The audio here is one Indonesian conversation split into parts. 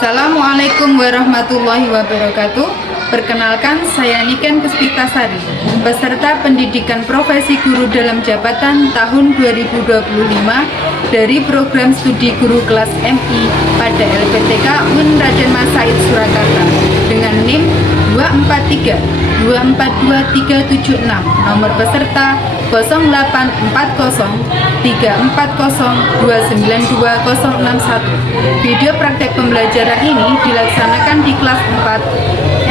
Assalamualaikum warahmatullahi wabarakatuh. Perkenalkan, saya Niken Puspitasari, peserta pendidikan profesi guru dalam jabatan tahun 2025 dari program studi guru kelas MI pada LPTK UN Raden Mas Said Surakarta dengan NIM 243242376, nomor peserta 084034029261. Video praktek pembelajaran ini dilaksanakan di kelas 4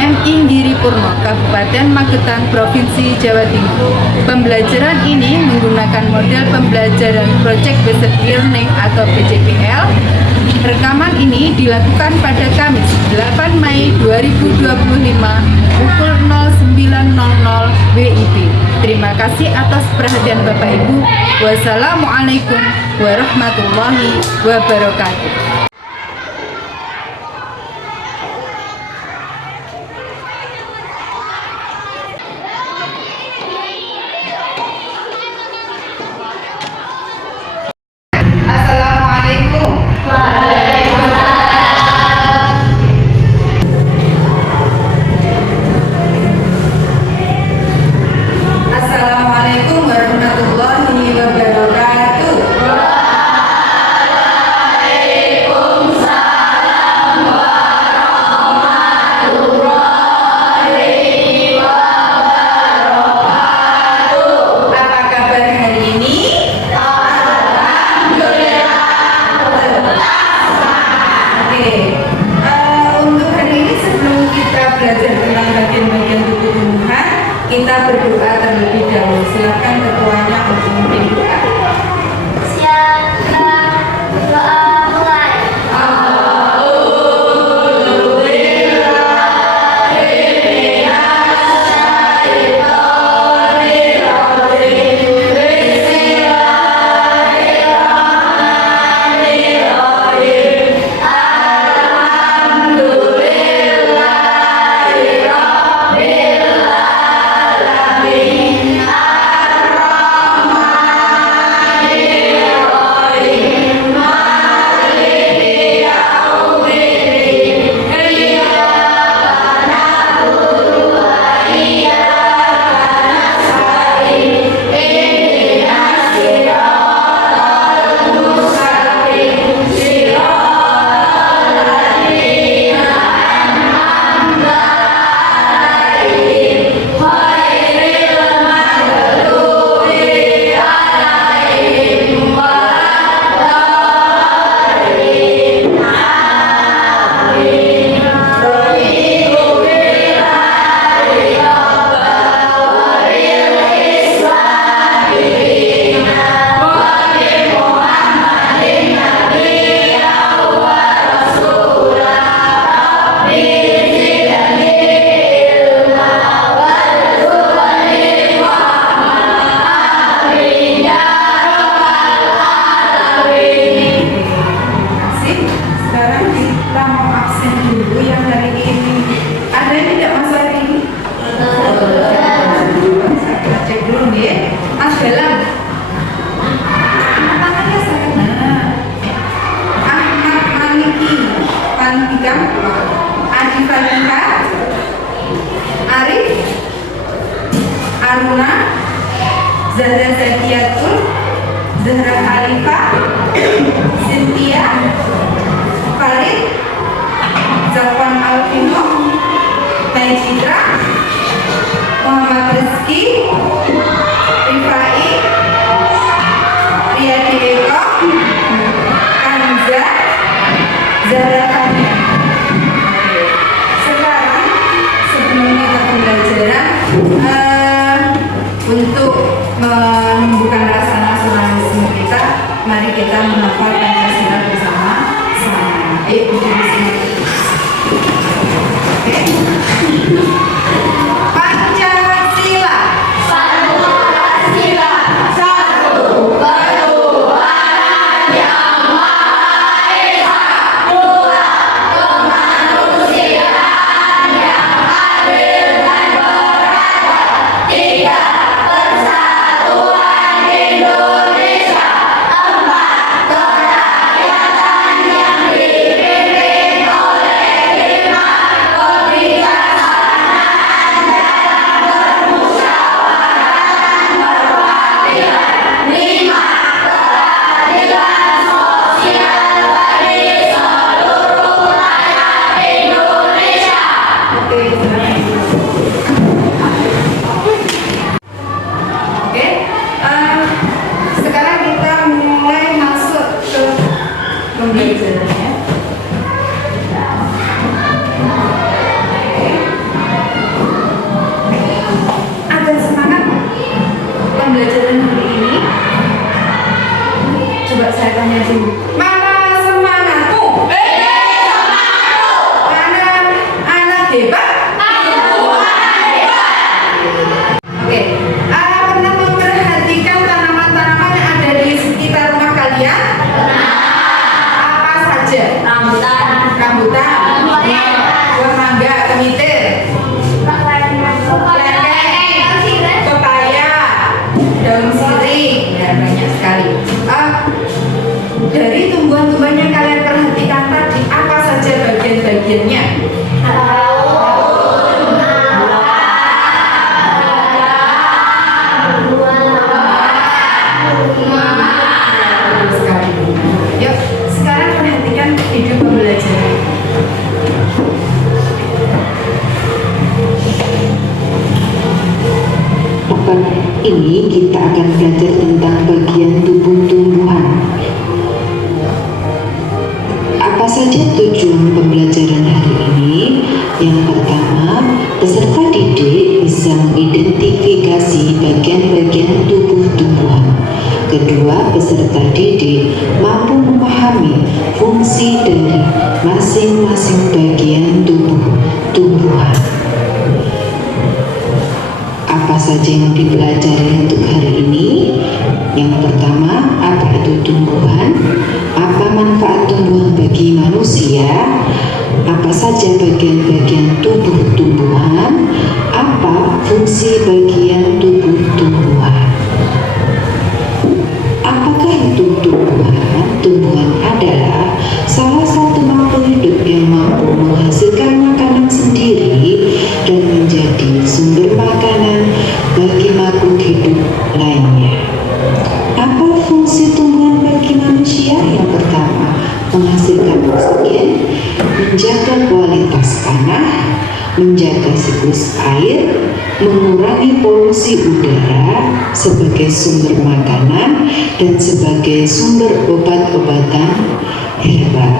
MI Giri Purno, Kabupaten Magetan, Provinsi Jawa Timur. Pembelajaran ini menggunakan model pembelajaran Project Based Learning atau PJBL. Rekaman ini dilakukan pada Kamis 8 Mei 2025 pukul 09.00 WIB. Terima kasih atas perhatian Bapak Ibu. Wassalamualaikum warahmatullahi wabarakatuh. Kita berdoa terlebih dahulu. Silakan ketuanya untuk memberi doa. Arif, Aruna, Zahra Zakiatul, Zahra Khalifah, Cynthia, Farid, Zafwan Alvino, Najitra, Muhammad Rizki, Rifai, Riyadi Eko, Kanza, Zahra Kania. Sekarang sebelum kita pembelajaran, untuk menumbuhkan rasa nasionalisme kita, mari kita menghafal Pancasila bersama sama. Ayo berdiri semua. Pancasila. Pancasila. Satu ketuhanan yang Maha Esa, dua kemanusiaan yang adil dan beradab, tiga persatuan Indonesia, empat saya tanya dulu. Mana semangatmu? Mana anak hebat? Oke. Pernah memperhatikan tanaman-tanaman yang ada di sekitar rumah kalian? Apa saja? Rambutan, buah mangga, kemitir, pepaya, daun sirih, ya banyak sekali. Dari tumbuhan-tumbuhan yang kalian perhatikan tadi, apa saja bagian-bagiannya? Yuk, sekarang perhatikan video pembelajaran. Ini kita akan belajar tentang bagian tubuh tumbuhan. Apa saja tujuan pembelajaran hari ini? Yang pertama, peserta didik bisa mengidentifikasi bagian-bagian tubuh tumbuhan. Kedua, peserta didik mampu memahami fungsi dari masing-masing bagian tubuh tumbuhan. Apa saja yang dipelajari untuk hari ini? Yang pertama, apa itu tumbuhan? Apa manfaat tumbuhan bagi manusia? Apa saja bagian-bagian tubuh tumbuhan? Apa fungsi bagian tubuh tumbuhan? Apakah itu tumbuhan? Tumbuhan adalah salah satu makhluk hidup yang mampu menghasilkan makanan sendiri dan menjadi sumber makanan bagi makhluk hidup lainnya. Apa fungsi tumbuhan bagi manusia? Yang pertama, menghasilkan oksigen, menjaga kualitas tanah, menjaga siklus air, mengurangi polusi udara sebagai sumber makanan dan sebagai sumber obat-obatan herbal.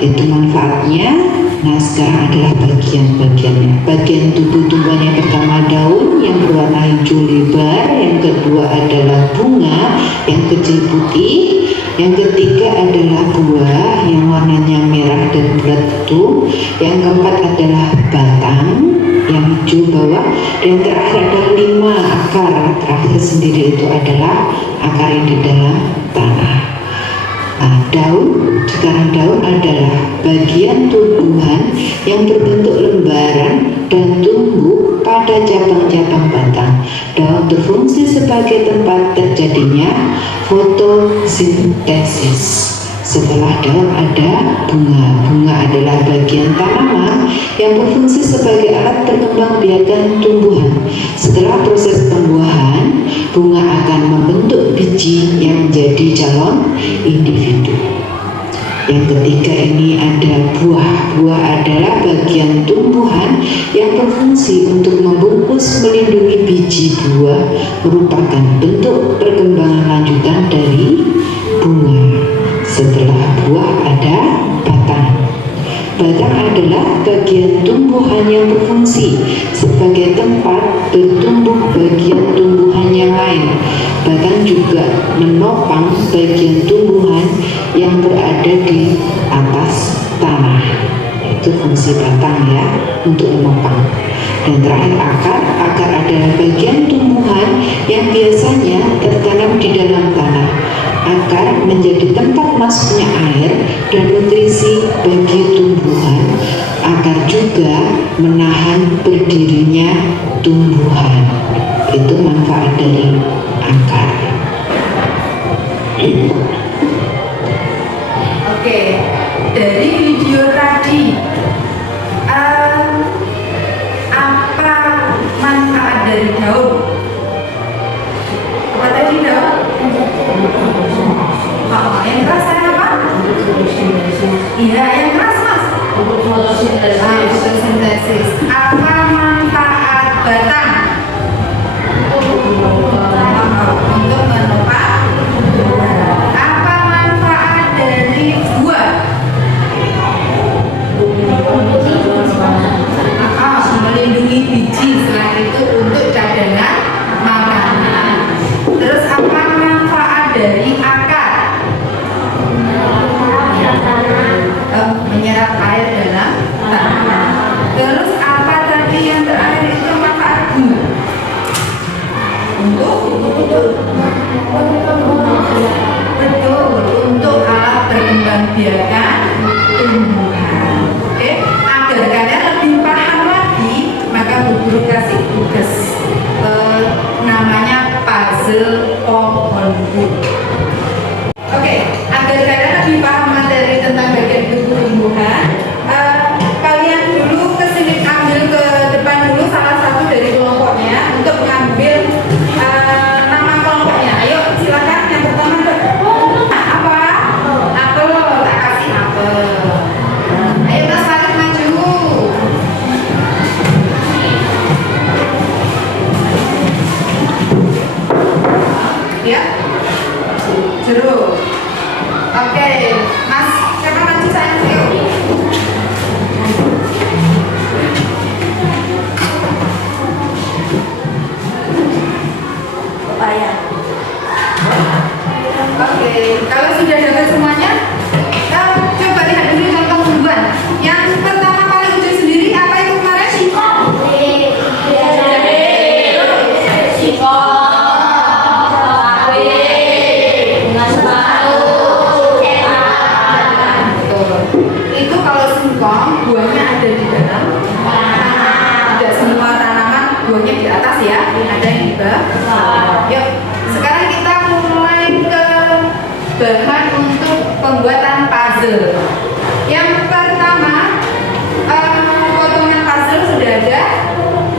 Itu manfaatnya. Nah, sekarang adalah bagian-bagiannya. Bagian tubuh tumbuhan yang pertama daun yang berwarna hijau lebar, yang kedua adalah bunga yang kecil putih, yang ketiga adalah buah yang warnanya merah dan bulat itu, yang keempat adalah batang yang hijau bawah, dan terakhir ada 5 akar. Terakhir sendiri itu adalah akar yang di dalam tanah. Sekarang daun adalah bagian tumbuhan yang berbentuk lembaran dan tumbuh pada cabang-cabang batang. Daun berfungsi sebagai tempat terjadinya fotosintesis. Setelah daun ada bunga. Bunga adalah bagian tanaman yang berfungsi sebagai alat perkembangbiakan tumbuhan. Setelah proses pembuahan, bunga akan membentuk biji yang menjadi calon individu. Yang ketiga ini ada buah. Buah adalah bagian tumbuhan yang berfungsi untuk membungkus melindungi biji buah, merupakan bentuk perkembangan lanjutan dari bunga. Setelah buah ada batang. Batang adalah bagian tumbuhan yang berfungsi sebagai tempat bertumbuh bagian tumbuhan yang lain. Batang juga menopang bagian tumbuhan yang berada di atas tanah. Itu fungsi batang ya, untuk menopang. Dan terakhir akar. Akar adalah bagian tumbuhan yang biasanya tertanam di dalam tanah. Akar menjadi tempat masuknya air dan nutrisi bagi tumbuhan. Akar juga menahan berdirinya tumbuhan. Itu manfaat dari akar. Oke, dari video tadi apa manfaat dari daun? Apa tadi daun? Yang keras apa? Iya, yang keras mas. Untuk fotosintesis. Apa manfaat batang? Untuk menopang. Apa manfaat dari buah? Melindungi biji, selain itu untuk cadangan makanan. Terus apa manfaat dari akar? biakan tumbuhan. Oke, agar kalian lebih paham lagi, maka Bu Guru kasih tugas namanya puzzle pohon bu. Oke, agar kalian lebih paham materi tentang bagian tumbuhan, kalian dulu kesini ambil ke depan dulu salah satu dari kelompoknya untuk mengambil nama kelompoknya. Ayo silakan yang pertama apa? Apel, tak kasih apel. Ayo Mas Farid maju. Ya, jeruk. Oke, Mas, siapa maju sayang? Yuk. Pepaya. Oke, kalau sudah dapat semuanya, coba lihat dulu contoh tumbuhan. Yang pertama paling ujung sendiri apa itu kemarin? Itu kalau singkong buahnya ada di dalam. Tidak semua tanaman buahnya di atas ya, ada yang di bawah. Yuk, sekarang kita mulai ke bahan untuk pembuatan puzzle. Yang pertama, potongan puzzle sudah ada.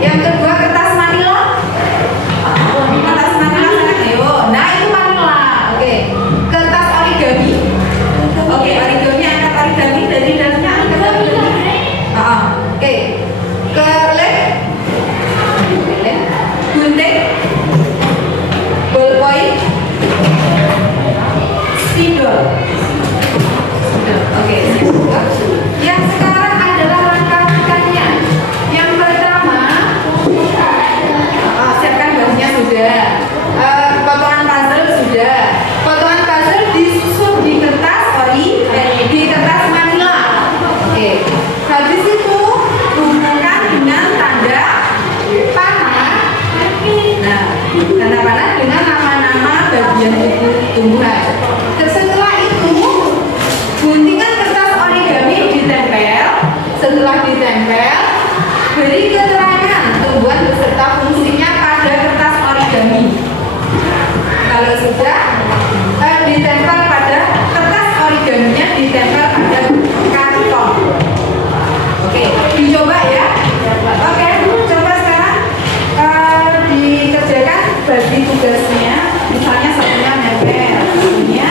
Yang kedua, kertas manila. Kertas manila sana ayo. Nah itu manila. Oke, kertas origami. Oke, origami angkat origami dari dalamnya angkat origami. Oke, kelem, gunting, ballpoint, spidol. Oke, yang sekarang adalah langkah-langkahnya. Yang pertama, siapkan bahannya sudah, potongan puzzle sudah, potongan puzzle disusun di kertas di kertas manila. Oke, habis itu hubungkan dengan tanda panah. Nah, tanda panah dengan nama-nama bagian tumbuhan. Setelah itu, guntingan kertas origami ditempel. Setelah ditempel, beri keterangan tumbuhan beserta fungsinya pada kertas origami. Kalau sudah ditempel pada kertas origaminya, ditempel pada karton. Oke, dicoba ya. Oke, coba sekarang dikerjakan bagi tugasnya. Misalnya satunya nempel, satunya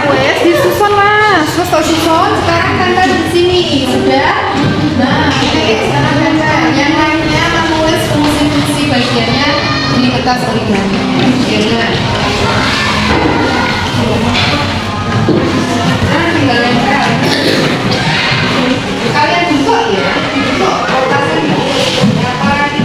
Wes disusun mas, terus tak susun. Sekarang tempel di sini sudah. Nah, ini sekarang tempel. Yang lainnya menulis fungsi-fungsi bagiannya di kertas origami. Ya. Nah, tinggal tempel. Kalian buka ya, buka kertasnya apa lagi?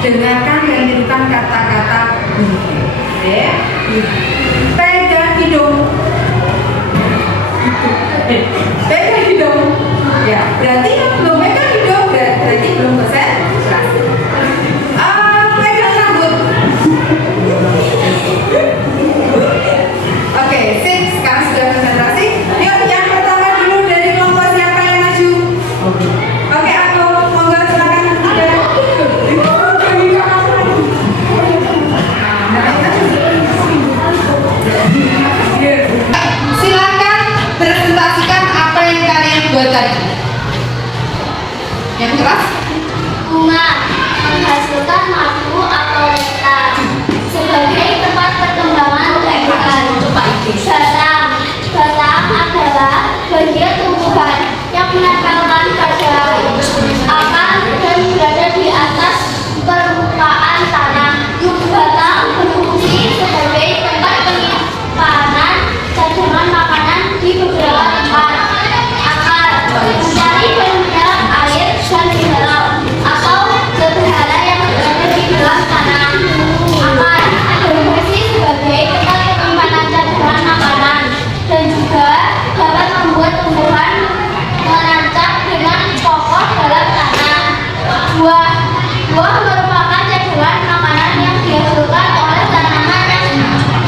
Dengarkan dan tirukan kata-kata berikut. Pegang hidung. Pegang hidung. Ya, berarti belum pegang hidung, berarti belum konsentrasi. Pegang rambut. Oke, sip. Sekarang sudah konsentrasi. Yuk, yang pertama dulu dari kelompok siapa yang maju? Oke, aku monggo silakan. Silakan presentasikan apa yang kalian buat tadi. Yang keras? Bunga menghasilkan madu atau nektar sebagai tempat perkembangan tumbuhan. Batang adalah bagian tumbuhan yang menempelkan pada akar dan berada di atas permukaan tanah. Batang berfungsi sebagai tempat penyimpanan cadangan makanan di beberapa tempat. Akar mencari dan menyerap air dan mineral atau berhala yang berada di dalam tanah. Akar berfungsi sebagai tempat penyimpanan cadangan makanan dan juga dapat membuat tumbuhan menancap dengan kokoh dalam tanah. Buah merupakan cadangan makanan yang dihasilkan oleh tanaman yang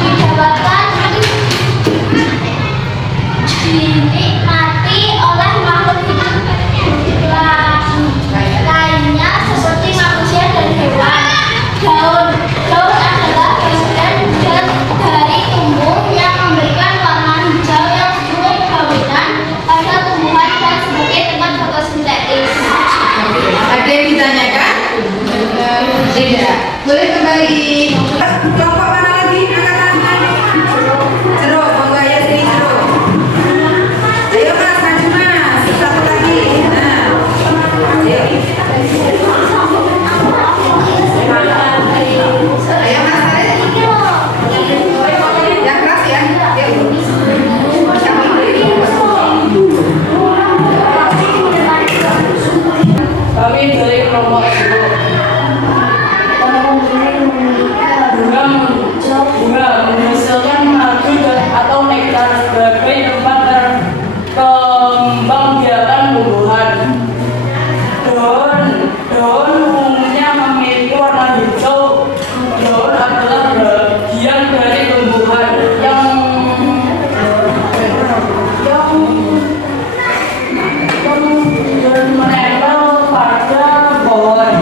didapatkan dinikmati oleh makhluk hidup lainnya seperti manusia dan hewan. Daun adalah bagian dari tumbuh yang memberikan warna hijau yang cukup dominan pada tumbuhan dan sebagai tempat fotosintesis. Ada yang ditanyakan? Tidak. Boleh kembali. Kelompok mana lagi? Angkat tangan. Jeruk, bangga ya sini jeruk. Ayo mas, maju mas. Satu lagi. Nah, ayo. Ayo mas, yang keras ya. Yuk. Kami dari kelompok 10 bunga menghasilkan madu atau nektar sebagai tempat perkembangbiakan tumbuhan. Daun umumnya memiliki warna hijau. Daun adalah bagian dari tumbuhan yang menempel pada pohon.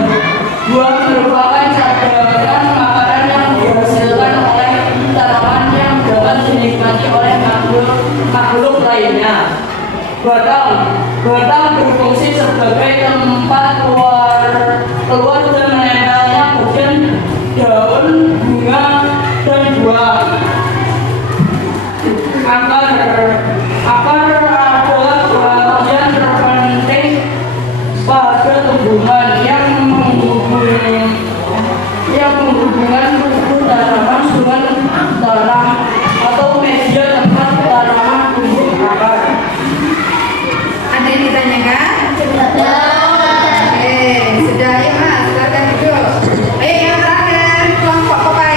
Buah merupakan cadangan makanan yang dihasilkan oleh tanaman yang dapat dinikmati oleh makhluk lainnya. Batang berfungsi sebagai tempat keluar dan menempelnya bagian daun, bunga, dan buah. Akar adalah bagian terpenting pada tumbuhan yang menghubungkan tumbuh tanaman dengan tanah atau media tempat tanaman tumbuh akar. Ada yang ditanyakan? Oke, sudah. Ayo mas, silakan duduk. Ayo yang terakhir, kelompok Papaya.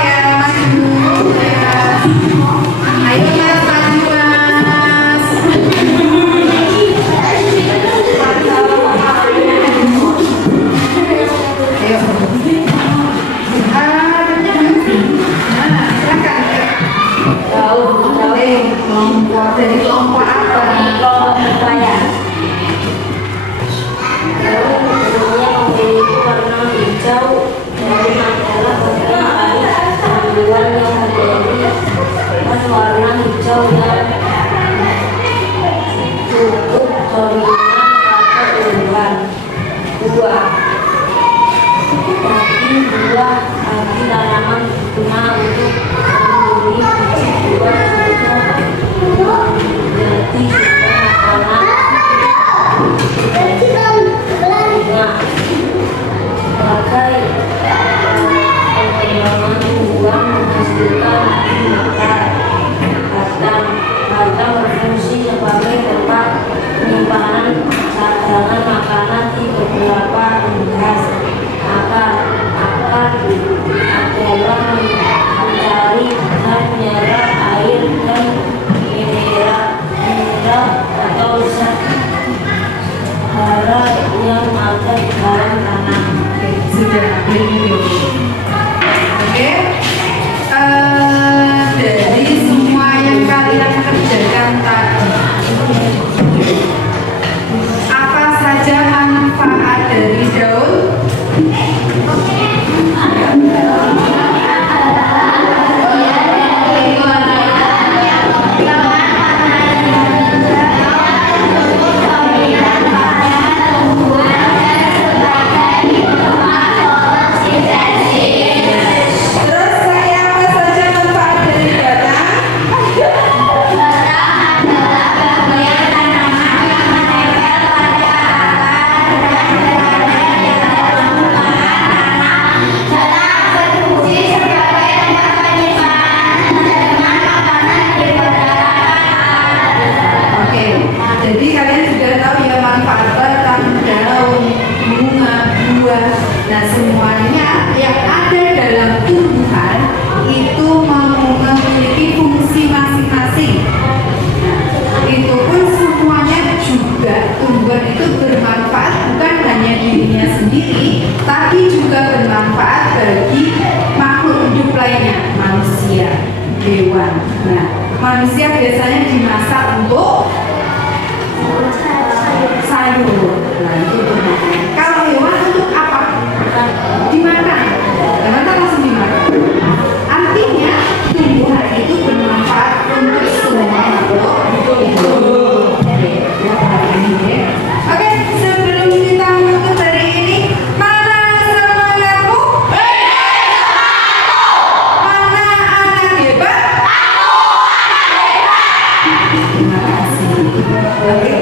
Oke,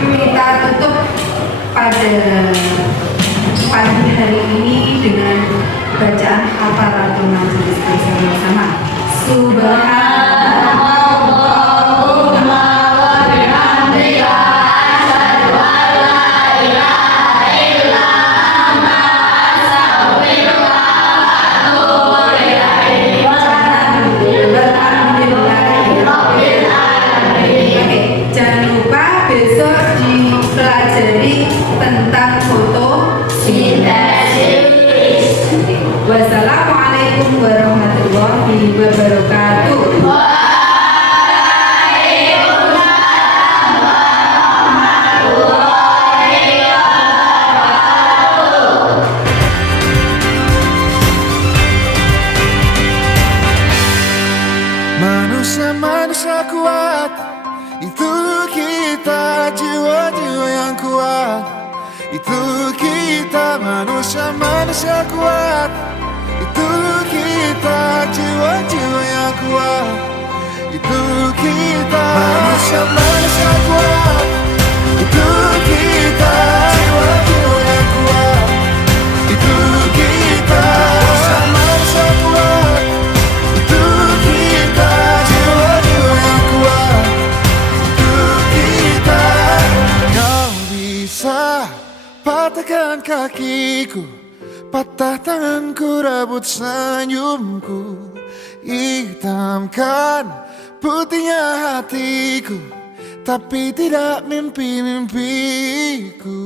kita tutup pada pagi hari ini dengan bacaan hafalatul majelis bersama-sama. Subhanallahumma wa bihamdika asyhadu an la ilaha illa anta astaghfiruka wa atubu ilaik. Walhamdulillahirabbil alamin. Oke, jangan lupa besok dipelajari tentang fotosintesis. Wassalamualaikum warahmatullahi wabarakatuh. Manusia-manusia kuat, itu kita, jiwa-jiwa yang kuat. Itu kita, manusia-manusia kuat. Itu kita, jiwa-jiwa yang kuat. Itu kita, manusia-manusia kuat. Itu kita, jiwa-jiwa yang kuat. Itu kita, manusia-manusia kuat. Itu kita, jiwa-jiwa yang kuat. Itu kita. Kau bisa patahkan kakiku, patah tanganku, rebut senyumku, hitamkan putihnya hatiku, tapi tidak mimpi-mimpiku.